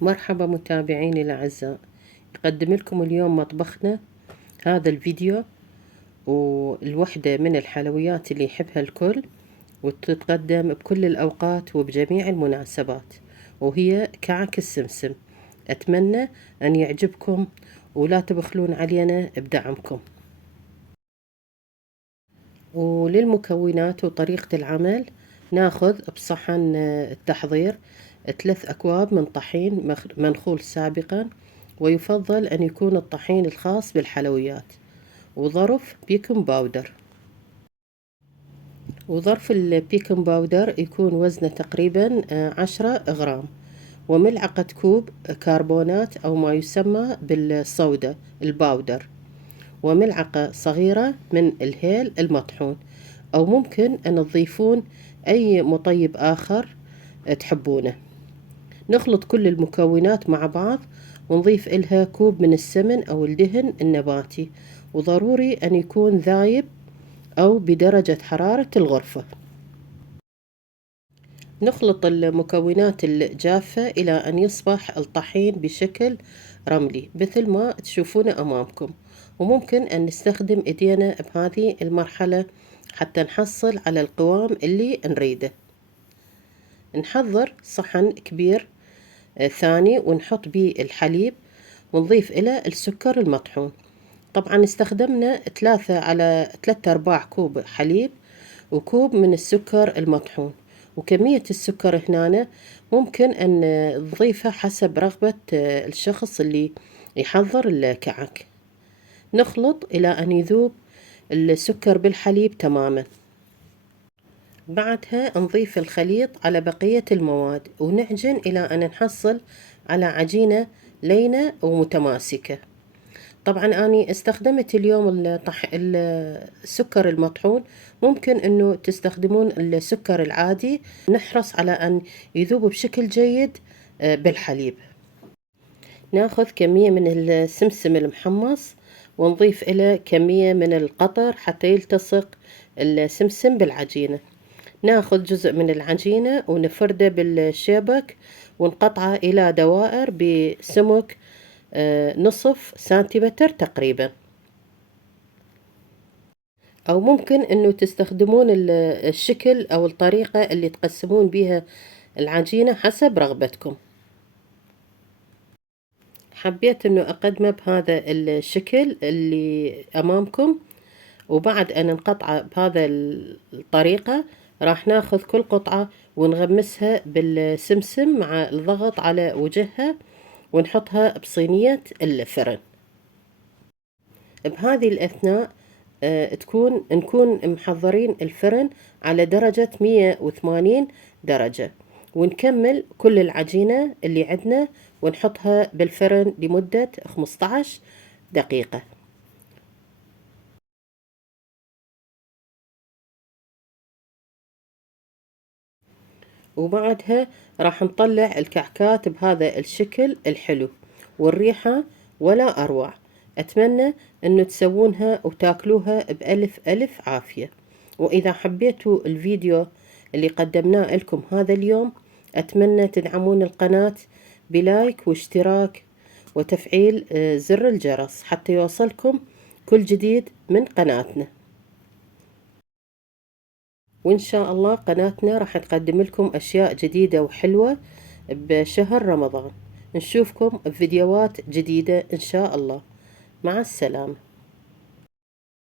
مرحبا متابعيني الأعزاء، يقدم لكم اليوم مطبخنا. هذا الفيديو والوحدة من الحلويات اللي يحبها الكل، وتتقدم بكل الأوقات وبجميع المناسبات، وهي كعك السمسم. أتمنى أن يعجبكم ولا تبخلون علينا بدعمكم. وللمكونات وطريقة العمل، ناخذ بصحن التحضير 3 أكواب من طحين منخول سابقا، ويفضل أن يكون الطحين الخاص بالحلويات، وظرف بيكنج باودر. وظرف البيكنج باودر يكون وزنه تقريبا 10 غرام، وملعقة كوب كربونات أو ما يسمى بالصودا الباودر، وملعقة صغيرة من الهيل المطحون، أو ممكن أن تضيفون أي مطيب آخر تحبونه. نخلط كل المكونات مع بعض، ونضيف إلها كوب من السمن أو الدهن النباتي، وضروري أن يكون ذايب أو بدرجة حرارة الغرفة. نخلط المكونات الجافة إلى أن يصبح الطحين بشكل رملي مثل ما تشوفونه أمامكم، وممكن أن نستخدم إيدينا بهذه المرحلة حتى نحصل على القوام اللي نريده. نحضر صحن كبير ثاني ونحط بيه الحليب، ونضيف إلى السكر المطحون. طبعا استخدمنا 3/4 كوب حليب وكوب من السكر المطحون، وكمية السكر هنا ممكن أن نضيفها حسب رغبة الشخص اللي يحضر الكعك. نخلط إلى أن يذوب السكر بالحليب تماما. بعدها نضيف الخليط على بقية المواد، ونعجن إلى أن نحصل على عجينة لينة ومتماسكة. طبعا أنا استخدمت اليوم السكر المطحون، ممكن أنه تستخدمون السكر العادي. نحرص على أن يذوب بشكل جيد بالحليب. ناخذ كمية من السمسم المحمص، ونضيف إليه كمية من القطر حتى يلتصق السمسم بالعجينة. ناخذ جزء من العجينة ونفرده بالشبك، ونقطعه إلى دوائر بسمك نصف سنتيمتر تقريبا. أو ممكن أنه تستخدمون الشكل أو الطريقة اللي تقسمون بها العجينة حسب رغبتكم. حبيت أنه أقدمه بهذا الشكل اللي أمامكم، وبعد أن نقطعه بهذا الطريقة راح ناخذ كل قطعة ونغمسها بالسمسم مع الضغط على وجهها، ونحطها بصينية الفرن. بهذه الأثناء نكون محضرين الفرن على درجة 180 درجة، ونكمل كل العجينة اللي عندنا ونحطها بالفرن لمدة 15 دقيقة. وبعدها راح نطلع الكعكات بهذا الشكل الحلو، والريحة ولا أروع. أتمنى أنه تسوونها وتاكلوها بألف ألف عافية. وإذا حبيتوا الفيديو اللي قدمناه لكم هذا اليوم، أتمنى تدعمون القناة بلايك واشتراك وتفعيل زر الجرس حتى يوصلكم كل جديد من قناتنا. وإن شاء الله قناتنا راح تقدم لكم أشياء جديدة وحلوة بشهر رمضان. نشوفكم بفيديوهات جديدة إن شاء الله. مع السلامة.